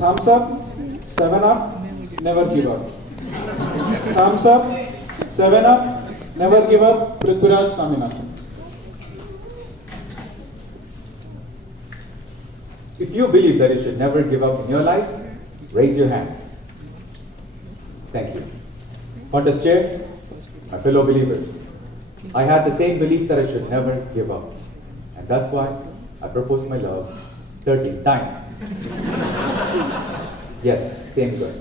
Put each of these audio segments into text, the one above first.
Thumbs up, 7 up, never give up. Thumbs up, 7 up, never give up, Prithiviraj Saminathan. If you believe that you should never give up in your life, raise your hands. Thank you. Contest chair, my fellow believers, I had the same belief that I should never give up. And that's why I proposed my love 13 times. Yes, same girl.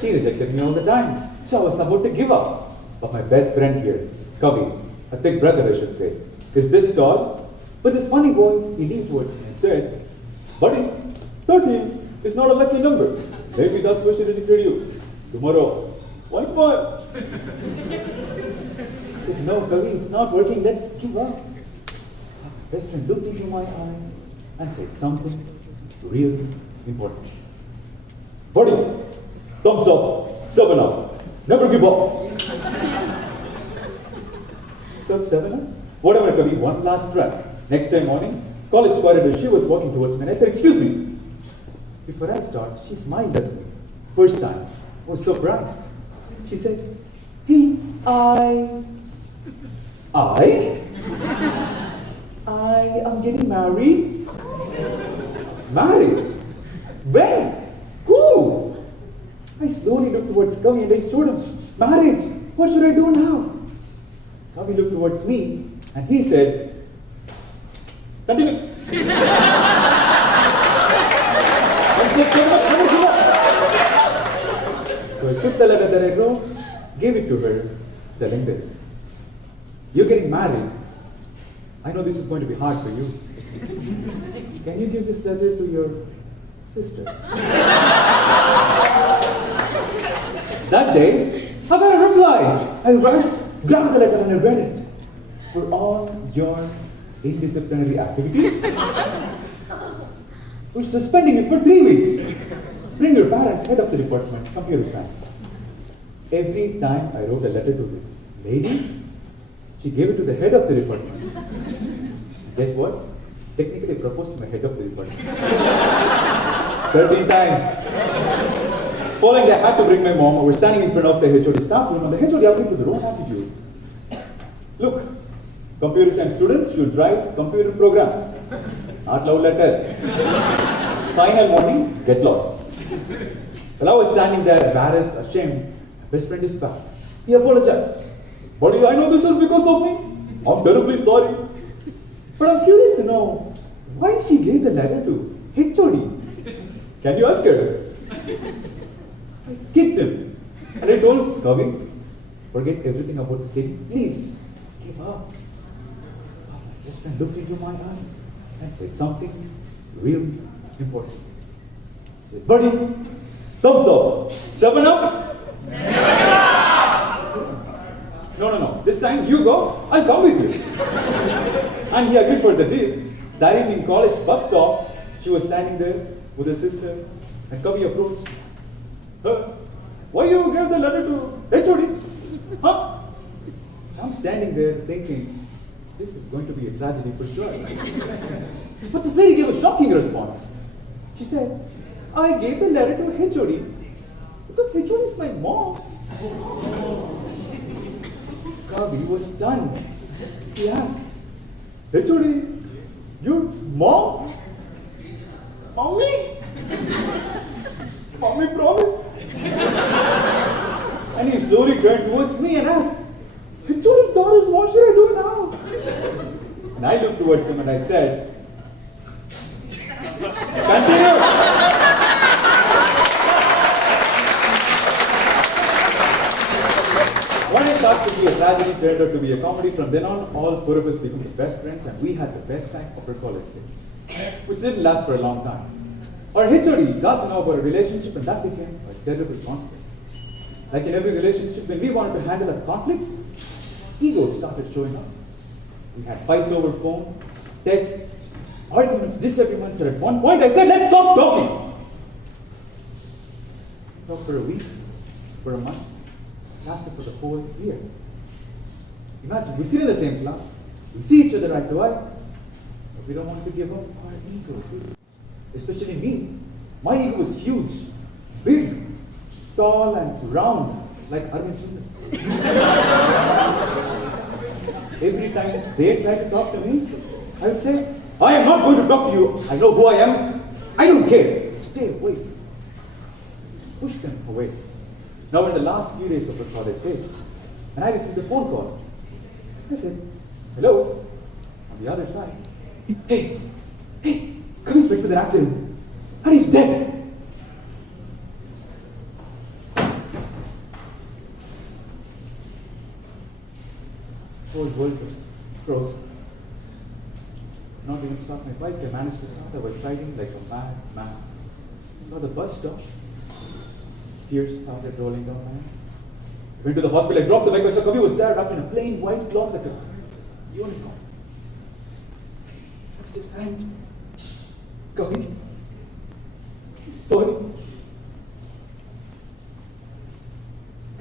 She rejected me all the time, so I was about to give up. But my best friend here, Kavi, a thick brother I should say, is this tall. With his funny voice, he leaned towards me and said, "Buddy, 13 is not a lucky number. Maybe that's why she rejected you. Tomorrow, once more." I said, "No, Kavi, it's not working. Let's give up." My best friend looked into my eyes and said something really important. "Buddy, thumbs up, 7 up. Never give up." Sub 7 up? Whatever, Kavi, one last try. Next time morning, college corridor, she was walking towards me and I said, "Excuse me." Before I start, she smiled at me. First time, I was surprised. She said, "Hey, I am getting married." Married? When? Who? I slowly looked towards Kavi and I showed him, "Marriage, what should I do now?" Kavi looked towards me and he said, "Continue." So I took the letter that I wrote, gave it to her, telling this: "You're getting married. I know this is going to be hard for you. Can you give this letter to your sister?" That day, I got a reply. I rushed, grabbed the letter and I read it. "For all your indisciplinary activities, we're suspending you for 3 weeks. Bring your parents, head of the department, computer science." Every time I wrote a letter to this lady, she gave it to the head of the department. Guess what? Technically, I proposed to my head of the department. 13 times. Following that, I had to bring my mom. We were standing in front of the HOD staff room, and the HOD agreed with the wrong attitude. "Look, computer science students should write computer programs, not love letters. Final warning, get lost." While I was standing there, embarrassed, ashamed, my best friend is back. He apologized. "Buddy, I know this is because of me. I'm terribly sorry. But I'm curious to know why she gave the letter to HOD. Can you ask her?" I kicked him. And I told Kavi, "Forget everything about this lady. Please, give up." My best friend looked into my eyes and said something really important. He said, "Buddy, thumbs up, 7 up." No. This time you go, I'll come with you. And he agreed for the deal. That evening, college bus stop, she was standing there with her sister, and Kavi approached. "Why you gave the letter to HOD? Huh?" I'm standing there thinking, this is going to be a tragedy for sure. But this lady gave a shocking response. She said, "I gave the letter to HOD because HOD is my mom." Kavi was stunned. He asked, "HOD, your mom? Mommy? Mommy promised." And he slowly turned towards me and asked, "HOD's daughters, what should I do now?" And I looked towards him and I said, "Continue." What I thought to be a tragedy turned out to be a comedy. From then on, all 4 of us became the best friends and we had the best time of our college days, which didn't last for a long time. Our HOD got to know about our relationship and that became a terrible conflict. Like in every relationship, when we wanted to handle our conflicts, egos started showing up. We had fights over phone, texts, arguments, disagreements, and at one point I said, "Let's stop talking." Talked for a week, for a month, lasted for the whole year. Imagine, we sit in the same class, we see each other eye to eye, but we don't want to give up our ego. especially me. My ego was huge, big, tall and round, like Arvind Sundar. Every time they tried to talk to me, I would say, I am not going to talk to you. I know who I am. I don't care. Stay away. Push them away. Now in the last few days of the college days, and I received a phone call. I said, hello, on the other side. Hey, come speak with an accident. And he's dead. The whole world was frozen. Not even stop my bike. I managed to stop. I was riding like a mad man. I saw the bus stop. Tears started rolling down my eyes. I went to the hospital. I dropped the bike. I saw Kavi was there, wrapped in a plain white cloth like a unicorn. Touched his hand. Kavi, sorry.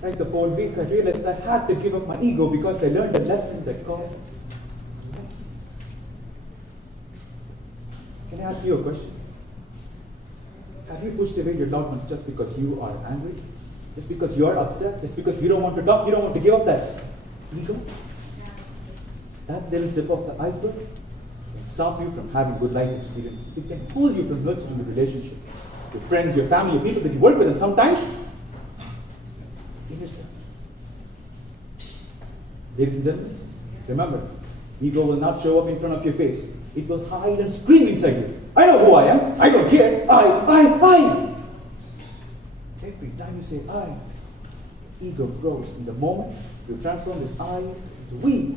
Cried the whole week. I realized I had to give up my ego because I learned a lesson that costs life. Can I ask you a question? Have you pushed away your loved ones just because you are angry? Just because you are upset? Just because you don't want to talk? You don't want to give up that ego? That little tip of the iceberg can stop you from having good life experiences. It can pull you from nurturing a relationship. Your friends, your family, your people that you work with, and sometimes in yourself. Ladies and gentlemen, remember, ego will not show up in front of your face. It will hide and scream inside you. I know who I am. I don't care. I. Every time you say I, ego grows. In the moment you transform this I into we,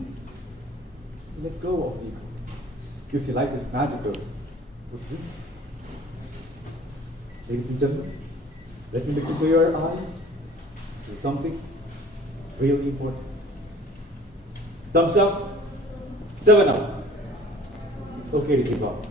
let go of ego. You see, life is magical. Ladies and gentlemen, let me look into your eyes. See something really important. Thumbs up, 7 up. It's okay to give up.